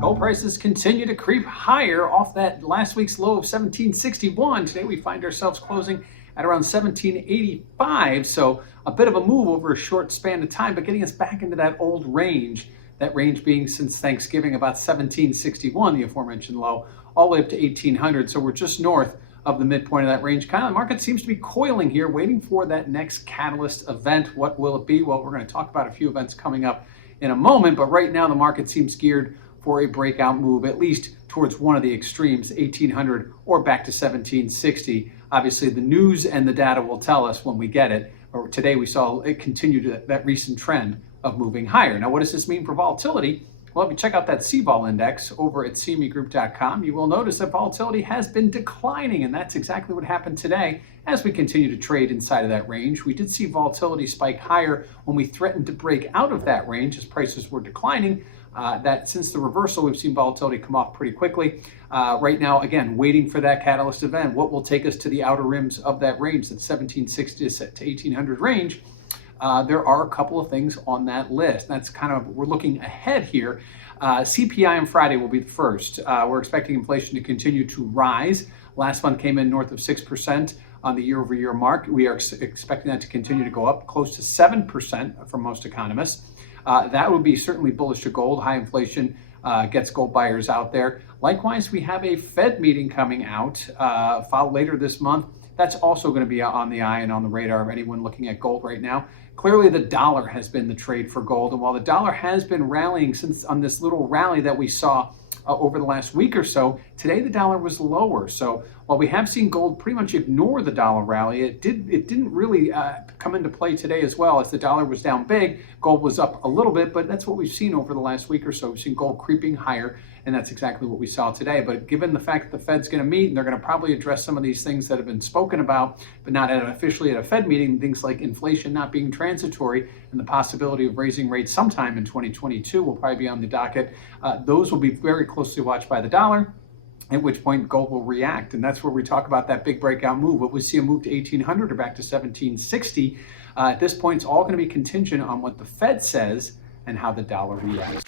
Gold prices continue to creep higher off that last week's low of 1761. Today we find ourselves closing at around 1785. So a bit of a move over a short span of time, but getting us back into that old range. That range being since Thanksgiving about 1761, the aforementioned low, all the way up to 1800. So we're just north of the midpoint of that range. Kind of the market seems to be coiling here, waiting for that next catalyst event. What will it be? Well, we're going to talk about a few events coming up in a moment, but right now the market seems geared for a breakout move, at least towards one of the extremes, 1800 or back to 1760. Obviously, the news and the data will tell us when we get it. Or today we saw it continue to that recent trend of moving higher. Now, what does this mean for volatility? Well, if you check out that CVOL index over at cmegroup.com, you will notice that volatility has been declining, and that's exactly what happened today as we continue to trade inside of that range. We did see volatility spike higher when we threatened to break out of that range as prices were declining. That since the reversal, we've seen volatility come off pretty quickly. Right now, again, waiting for that catalyst event. What will take us to the outer rims of that range, that 1760 to 1800 range? There are a couple of things on that list. That's kind of, we're looking ahead here. CPI on Friday will be the first. We're expecting inflation to continue to rise. Last month came in north of 6% on the year-over-year mark. We are expecting that to continue to go up close to 7% for most economists. That would be certainly bullish to gold. High inflation gets gold buyers out there. Likewise, we have a Fed meeting coming out filed later this month. That's also going to be on the eye and on the radar of anyone looking at gold right now. Clearly, the dollar has been the trade for gold. And while the dollar has been rallying since on this little rally that we saw over the last week or so, today the dollar was lower. So while we have seen gold pretty much ignore the dollar rally, it didn't really come into play today as well. As the dollar was down big, gold was up a little bit, but that's what we've seen over the last week or so. We've seen gold creeping higher, and that's exactly what we saw today. But given the fact that the Fed's going to meet, and they're going to probably address some of these things that have been spoken about, but not officially at a Fed meeting, things like inflation not being transitory and the possibility of raising rates sometime in 2022 will probably be on the docket. Those will be very closely watched by the dollar, at which point gold will react. And that's where we talk about that big breakout move. What we see a move to 1800 or back to 1760. At this point, it's all going to be contingent on what the Fed says and how the dollar reacts.